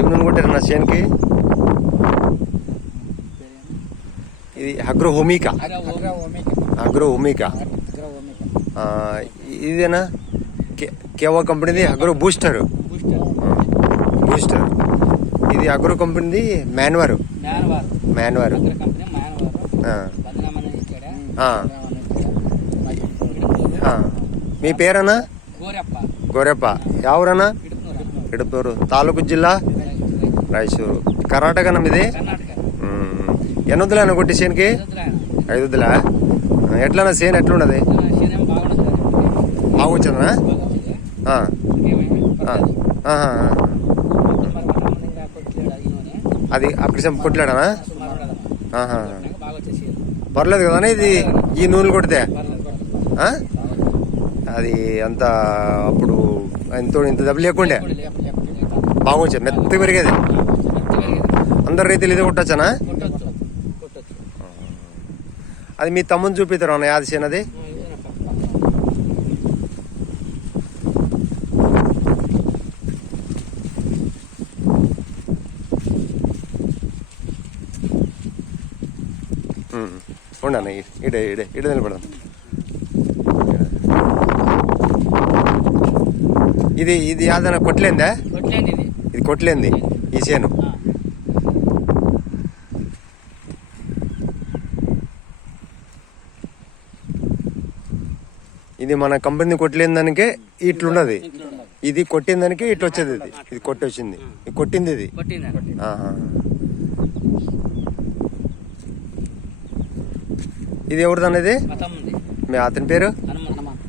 ఏం నూనె కొట్టారు నా చేనుకి ఇది అగ్రో హోమికా అగ్ర ఓమిక అగ్రో హోమికా. అగ్ర ఓమిక ఆ, ఇదేనా? కేవా కంపెనీది అగ్రో బూస్టర్. బూస్టర్. ఇది అగ్రో కంపెనీది మ్యాన్వర్ మ్యాన్వర్. మీ పేరన్నా? గోరెప్ప. గోరెప్ప. ఎవరన్నా ఇడుపునూరు. ఇడుపూరు తాలూకు జిల్లా? రాయచూరు. కర్ణాటక ఇది? కర్ణాటక. ఎన్నొద్దులా కొట్టి చేనుకి? ఎదురురాయన. ఐదుద్దులా ఎట్లన్నా చేను ఎట్లున్నది. బాగొచ్చిందనా అడిగినోని. అది కొట్లాడానా. కొట్టినాక బాగా వచ్చేసి పర్లేదు కదా ఇది? ఈ నూనె కొడితే? అది అంత అప్పుడు ఎంతో ఇంత దెబ్బ లేకుండే. బాగా వచ్చేది మెత్త పెరిగేది. అందరి రీతిలో అందరు రైతులు కొట్టచ్చానా? అది మీ తమ్ముని చూపిస్తారు అన్న యాది చిన్నది ఉండన్న ఇడే ఇడే ఇడే నిలబడదాం. ఇది ఇది యాదన కొట్లేందా కొట్లేండి ఇది కొట్లేంది. ఈ చేను. ఇది మన కంపెనీ కొట్టలేని దానికే ఇట్లున్నది. ఇది కొట్టిన దానికి ఇట్లా వచ్చేది ఇది ఇది కొట్టి వచ్చింది ఇది కొట్టింది ఇది. ఇది ఎవరిది అనేది మీ అతని పేరు?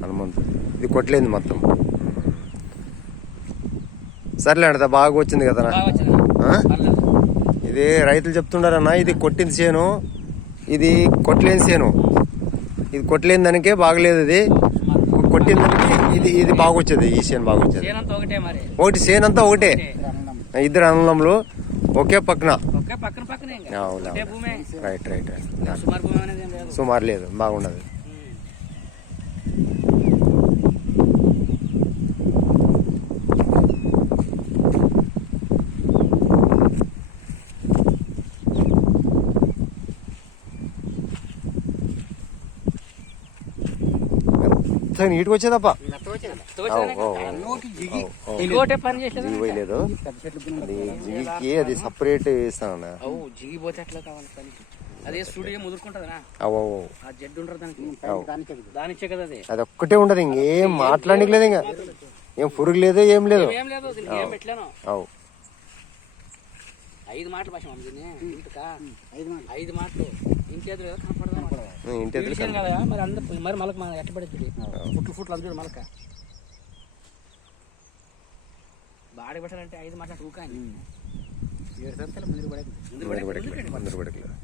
హనుమంతు. ఇది కొట్టలేదు మొత్తం. సర్లే అంట బాగా వచ్చింది కదా ఇది రైతులు చెప్తుండారన్న ఇది కొట్టింది చేను. ఇది కొట్టలేని చేను. ఇది కొట్టలేని దానికే బాగలేదు ఇది. కొట్టిన దానికి ఇది ఇది బాగా వచ్చేది ఈ చేను బాగా వచ్చేది. చేనంతా ఒకటే చేను అంతా ఒకటే. ఇద్దరు అన్నదమ్ములు ఒకే పక్కన. రైట్ రైట్ రైట్ సుమారు లేదు. సుమారు లేదు బాగున్నది ఉమ్. మొత్తం నీట్గా వచ్చేదప్ప తోచగానే అవు, అవు, కదా. అవు. జిగి అవు. ఇంకోటే పని చేసేది జిగి పోయలేదు. అది జిగికి అది సపరేట్ వేస్తాను జిగిపోతే ఎట్లా కావాలి పని అదే స్టూడియో ఆ దానికి. దానిచ్చే కదా. ఒక్కటే ఉండదు ఇంకేం మాట్లాడడానికి లేదు ఇంకా. ఏం పురుగు లేదు ఏం లేదు. ఏం లేదు దీనికి ఏం పెట్టలేను. అవు. ఐదు మాటలు భాష దీన్ని. ఇంటికా ఐదు మాటలు. ఐదు మాటలు. ఇంటి ఎదురు కదా కనపడదు? ఇంటి ఎదురు కదా మరి అందరు మరి మలక మన ఎట్ట పడుతుంది ఫుట్లు ఫుట్లు అందులో మలక. బాడీ పెట్టాలంటే ఐదు మాటలు ఊకాని. ఏడు సంతలు ముందు పడేది. అందరు పడకలేదు అందరు పడకలేదు